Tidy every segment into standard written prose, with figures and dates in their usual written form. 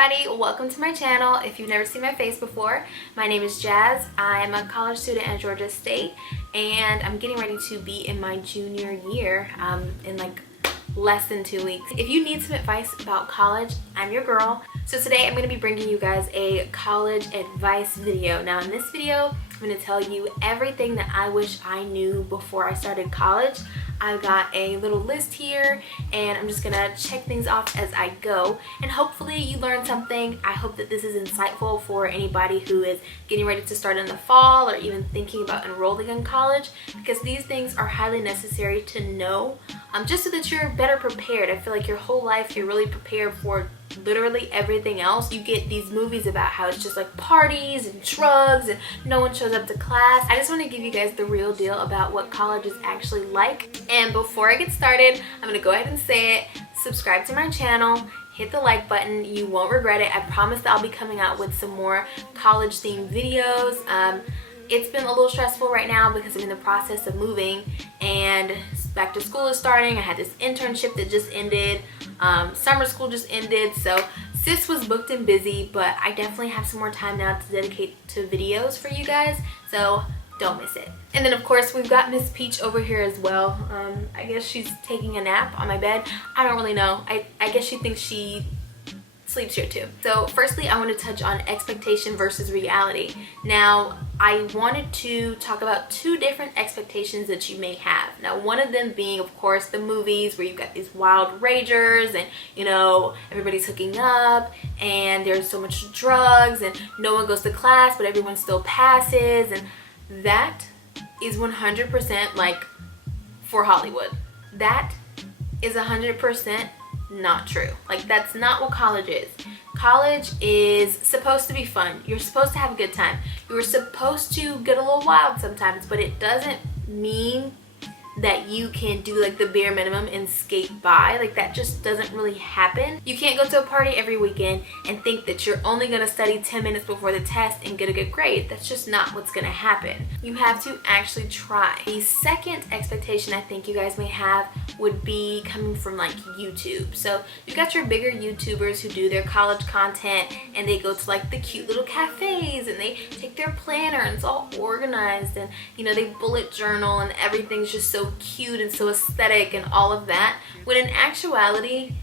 everybody, welcome to my channel. If you've never seen my face before, my name is Jazz. I am a college student at Georgia State and I'm getting ready to be in my junior year in like less than 2 weeks. If you need some advice about college, I'm your girl. So today I'm going to be bringing you guys a college advice video. Now in this video, I'm going to tell you everything that I wish I knew before I started college. I've got a little list here and I'm just gonna check things off as I go, and hopefully you learn something. I hope that this is insightful for anybody who is getting ready to start in the fall or even thinking about enrolling in college, because these things are highly necessary to know, just so that you're better prepared. I feel like your whole life you're really prepared for literally everything else. You get these movies about how it's just like parties and drugs and no one shows up to class. I just want to give you guys the real deal about what college is actually like. And before I get started, I'm going to go ahead and say it. Subscribe to my channel. Hit the like button. You won't regret it. I promise that I'll be coming out with some more college themed videos. It's been a little stressful right now because I'm in the process of moving and back to school is starting. I had this internship that just ended. Summer school just ended, so sis was booked and busy, but I definitely have some more time now to dedicate to videos for you guys, so don't miss it. And then of course we've got Miss Peach over here as well. I guess she's taking a nap on my bed. I don't really know. I guess she thinks she sleeps here too. So firstly, I want to touch on expectation versus reality. Now, I wanted to talk about two different expectations that you may have. Now, one of them being, of course, the movies where you've got these wild ragers and, you know, everybody's hooking up and there's so much drugs and no one goes to class but everyone still passes, and that is 100% like for Hollywood. That is 100% not true. Like, that's not what college is. College is supposed to be fun. You're supposed to have a good time. You're supposed to get a little wild sometimes, but it doesn't mean that you can do like the bare minimum and skate by. Like, that just doesn't really happen. You can't go to a party every weekend and think that you're only going to study 10 minutes before the test and get a good grade. That's just not what's going to happen. You have to actually try. The second expectation I think you guys may have would be coming from like YouTube. So you've got your bigger YouTubers who do their college content and they go to like the cute little cafes and they take their planner and it's all organized and, you know, they bullet journal and everything's just so cute and so aesthetic and all of that. When in actuality,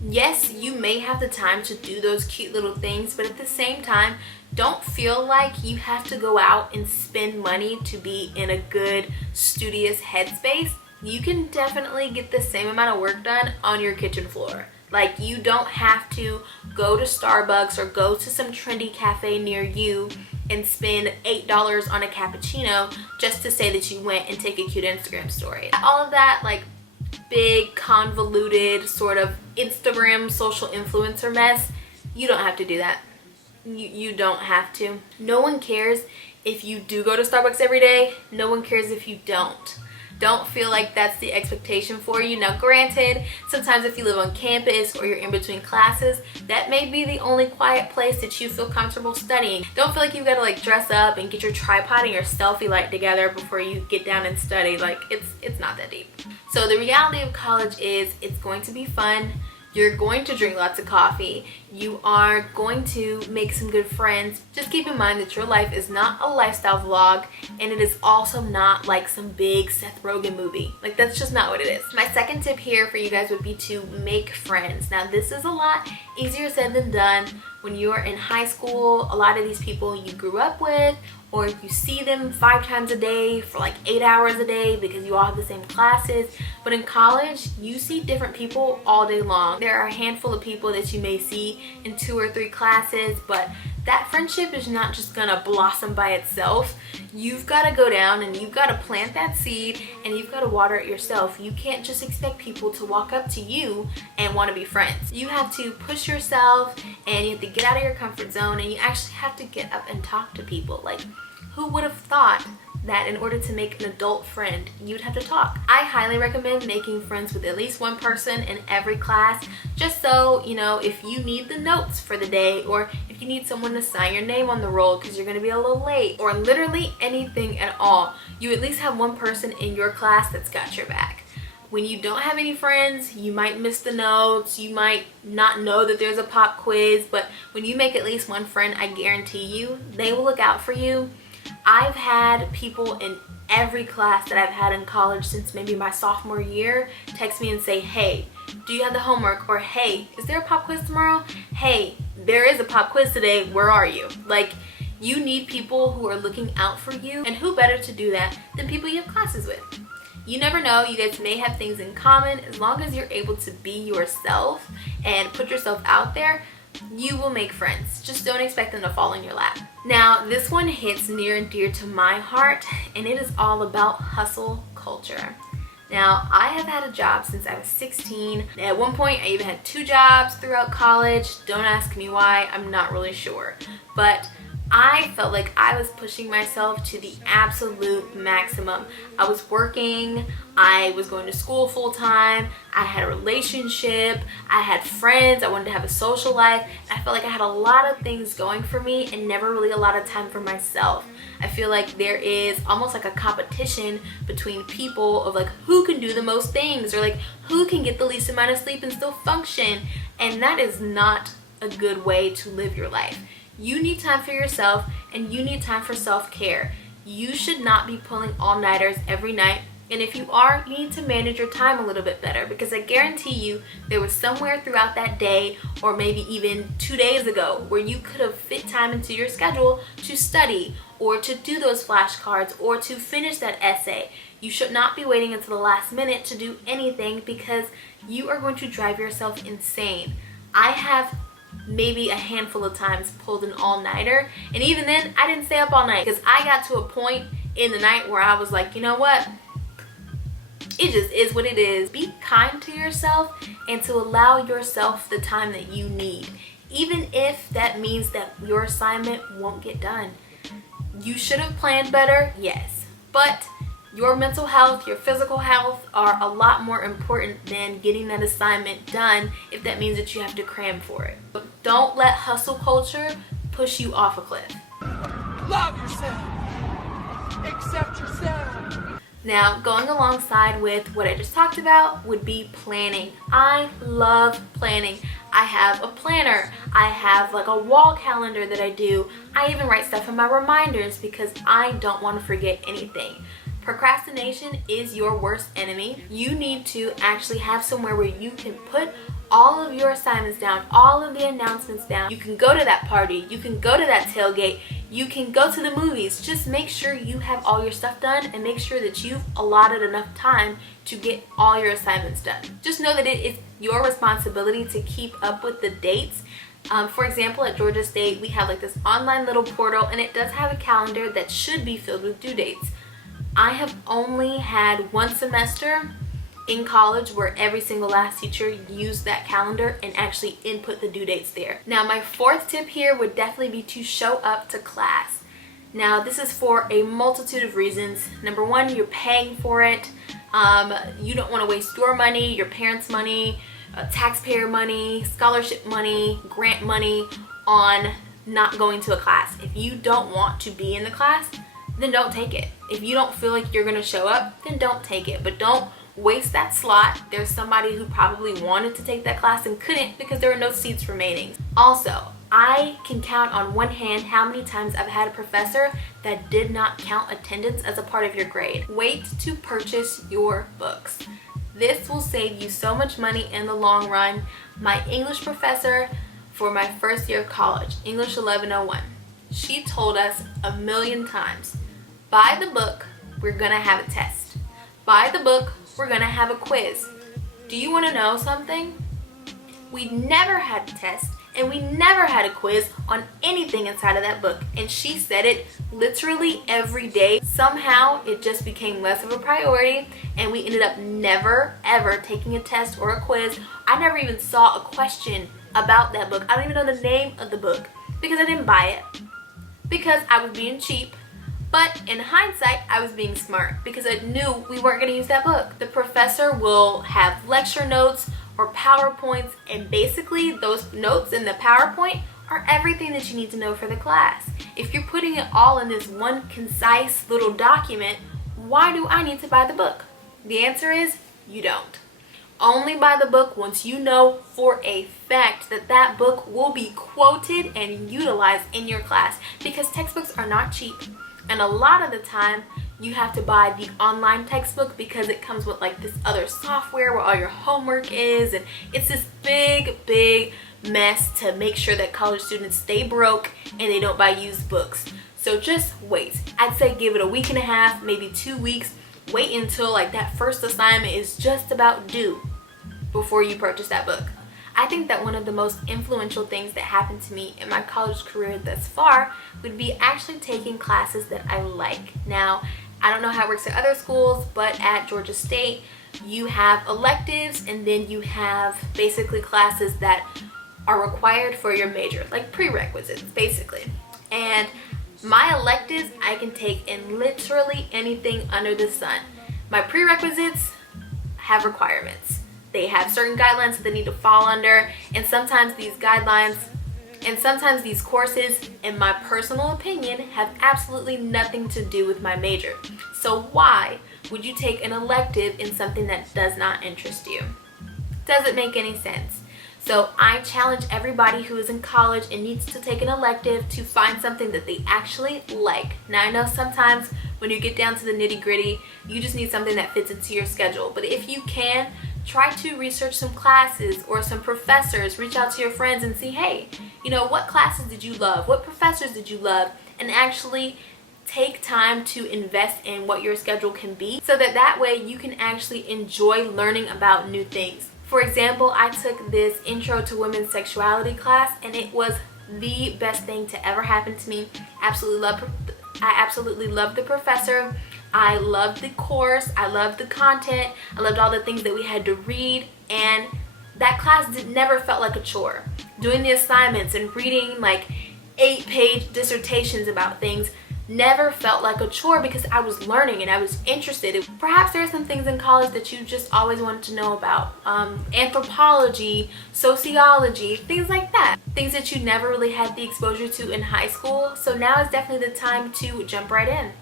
yes, you may have the time to do those cute little things, but at the same time, don't feel like you have to go out and spend money to be in a good, studious headspace. You can definitely get the same amount of work done on your kitchen floor. Like, you don't have to go to Starbucks or go to some trendy cafe near you and spend $8 on a cappuccino just to say that you went and take a cute Instagram story. All of that like big convoluted sort of Instagram social influencer mess, you don't have to do that. You don't have to. No one cares if you do go to Starbucks every day. No one cares if you don't. Don't feel like that's the expectation for you. Now granted, sometimes if you live on campus or you're in between classes, that may be the only quiet place that you feel comfortable studying. Don't feel like you've got to like dress up and get your tripod and your selfie light together before you get down and study. Like, it's not that deep. So the reality of college is it's going to be fun. You're going to drink lots of coffee. You are going to make some good friends. Just keep in mind that your life is not a lifestyle vlog, and it is also not like some big Seth Rogen movie. Like, that's just not what it is. My second tip here for you guys would be to make friends. Now, this is a lot easier said than done. When you're in high school, a lot of these people you grew up with, or you see them 5 times a day for like 8 hours a day because you all have the same classes. But in college, you see different people all day long. There are a handful of people that you may see in 2 or 3 classes, but that friendship is not just gonna blossom by itself. You've got to go down and you've got to plant that seed and you've got to water it yourself. You can't just expect people to walk up to you and want to be friends. You have to push yourself and you have to get out of your comfort zone, and you actually have to get up and talk to people. Like, who would have thought that in order to make an adult friend, you'd have to talk? I highly recommend making friends with at least one person in every class, just so, you know, if you need the notes for the day, or if you need someone to sign your name on the roll because you're going to be a little late, or literally anything at all, you at least have one person in your class that's got your back. When you don't have any friends, you might miss the notes, you might not know that there's a pop quiz, but when you make at least one friend, I guarantee you, they will look out for you. I've had people in every class that I've had in college since maybe my sophomore year text me and say, hey, do you have the homework? Or hey, is there a pop quiz tomorrow? Hey, there is a pop quiz today, where are you? Like, you need people who are looking out for you, and who better to do that than people you have classes with? You never know, you guys may have things in common. As long as you're able to be yourself and put yourself out there, you will make friends. Just don't expect them to fall in your lap. Now, this one hits near and dear to my heart, and it is all about hustle culture. Now, I have had a job since I was 16. At one point, I even had 2 jobs throughout college. Don't ask me why, I'm not really sure. But I felt like I was pushing myself to the absolute maximum. I was working, I was going to school full time, I had a relationship, I had friends, I wanted to have a social life. I felt like I had a lot of things going for me and never really a lot of time for myself. I feel like there is almost like a competition between people of like who can do the most things, or like who can get the least amount of sleep and still function. And that is not a good way to live your life. You need time for yourself, and you need time for self-care. You should not be pulling all-nighters every night, and if you are, you need to manage your time a little bit better, because I guarantee you there was somewhere throughout that day, or maybe even 2 days ago, where you could have fit time into your schedule to study, or to do those flashcards, or to finish that essay. You should not be waiting until the last minute to do anything, because you are going to drive yourself insane. I have maybe a handful of times pulled an all-nighter, and even then I didn't stay up all night, because I got to a point in the night where I was like, you know what, it just is what it is. Be kind to yourself and to allow yourself the time that you need, even if that means that your assignment won't get done. You should have planned better, yes, but your mental health, your physical health are a lot more important than getting that assignment done if that means that you have to cram for it. But don't let hustle culture push you off a cliff. Love yourself. Accept yourself. Now, going alongside with what I just talked about would be planning. I love planning. I have a planner. I have like a wall calendar that I do. I even write stuff in my reminders because I don't want to forget anything. Procrastination is your worst enemy. You need to actually have somewhere where you can put all of your assignments down, all of the announcements down. You can go to that party, you can go to that tailgate, you can go to the movies. Just make sure you have all your stuff done, and make sure that you've allotted enough time to get all your assignments done. Just know that it is your responsibility to keep up with the dates. For example, at Georgia State, we have like this online little portal, and it does have a calendar that should be filled with due dates. I have only had one semester in college where every single last teacher used that calendar and actually input the due dates there. Now, my 4th tip here would definitely be to show up to class. Now, this is for a multitude of reasons. Number one, you're paying for it. You don't want to waste your money, your parents' money, taxpayer money, scholarship money, grant money on not going to a class. If you don't want to be in the class, then don't take it. If you don't feel like you're gonna show up, then don't take it. But don't waste that slot. There's somebody who probably wanted to take that class and couldn't because there were no seats remaining. Also, I can count on one hand how many times I've had a professor that did not count attendance as a part of your grade. Wait to purchase your books. This will save you so much money in the long run. My English professor for my first year of college, English 1101, she told us a million times, buy the book, we're gonna have a test. Buy the book, we're gonna have a quiz. Do you wanna know something? We never had a test and we never had a quiz on anything inside of that book. And she said it literally every day. Somehow it just became less of a priority and we ended up never ever taking a test or a quiz. I never even saw a question about that book. I don't even know the name of the book because I didn't buy it, because I was being cheap. But in hindsight, I was being smart because I knew we weren't going to use that book. The professor will have lecture notes or PowerPoints, and basically those notes in the PowerPoint are everything that you need to know for the class. If you're putting it all in this one concise little document, why do I need to buy the book? The answer is you don't. Only buy the book once you know for a fact that that book will be quoted and utilized in your class, because textbooks are not cheap, and a lot of the time you have to buy the online textbook because it comes with like this other software where all your homework is, and it's this big mess to make sure that college students stay broke and they don't buy used books. So just wait. I'd say give it a week and a half, maybe 2 weeks. Wait until like that first assignment is just about due before you purchase that book. I think that one of the most influential things that happened to me in my college career thus far would be actually taking classes that I like. Now, I don't know how it works at other schools, but at Georgia State, you have electives, and then you have basically classes that are required for your major, like prerequisites, basically. And my electives, I can take in literally anything under the sun. My prerequisites have requirements. They have certain guidelines that they need to fall under, and sometimes these guidelines and sometimes these courses, in my personal opinion, have absolutely nothing to do with my major. So why would you take an elective in something that does not interest you? Doesn't make any sense. So I challenge everybody who is in college and needs to take an elective to find something that they actually like. Now, I know sometimes when you get down to the nitty-gritty, you just need something that fits into your schedule. But if you can, try to research some classes or some professors. Reach out to your friends and see, hey, you know, what classes did you love? What professors did you love? And actually take time to invest in what your schedule can be, so that way you can actually enjoy learning about new things. For example, I took this Intro to Women's Sexuality class, and it was the best thing to ever happen to me. I absolutely loved the professor. I loved the course. I loved the content. I loved all the things that we had to read, and that class never felt like a chore. Doing the assignments and reading like 8-page dissertations about things never felt like a chore, because I was learning and I was interested. Perhaps there are some things in college that you just always wanted to know about. Anthropology, sociology, things like that. Things that you never really had the exposure to in high school. So now is definitely the time to jump right in.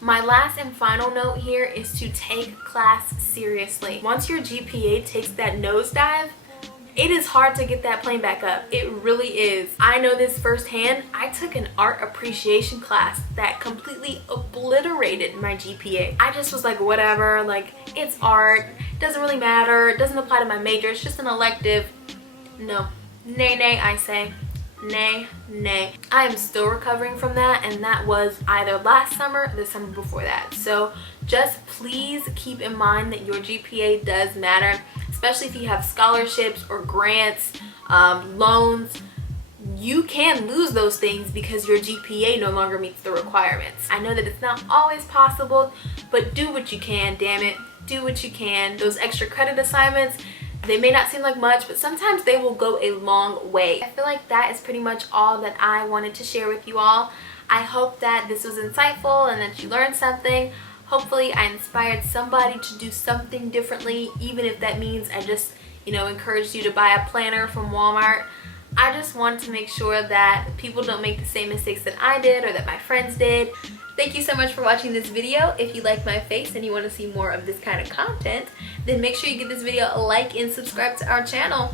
My last and final note here is to take class seriously. Once your GPA takes that nosedive, it is hard to get that plane back up. It really is. I know this firsthand. I took an art appreciation class that completely obliterated my GPA. I just was like, whatever, like, it's art, doesn't really matter, it doesn't apply to my major, it's just an elective. No, nay, I say. Nay. I am still recovering from that, and that was either last summer or the summer before that. So just please keep in mind that your GPA does matter, especially if you have scholarships or grants, loans. You can lose those things because your GPA no longer meets the requirements. I know that it's not always possible, but do what you can, damn it. Do what you can. Those extra credit assignments, they may not seem like much, but sometimes they will go a long way. I feel like that is pretty much all that I wanted to share with you all. I hope that this was insightful and that you learned something. Hopefully I inspired somebody to do something differently, even if that means I just, encouraged you to buy a planner from Walmart. I just want to make sure that people don't make the same mistakes that I did or that my friends did. Thank you so much for watching this video. If you like my face and you want to see more of this kind of content, then make sure you give this video a like and subscribe to our channel.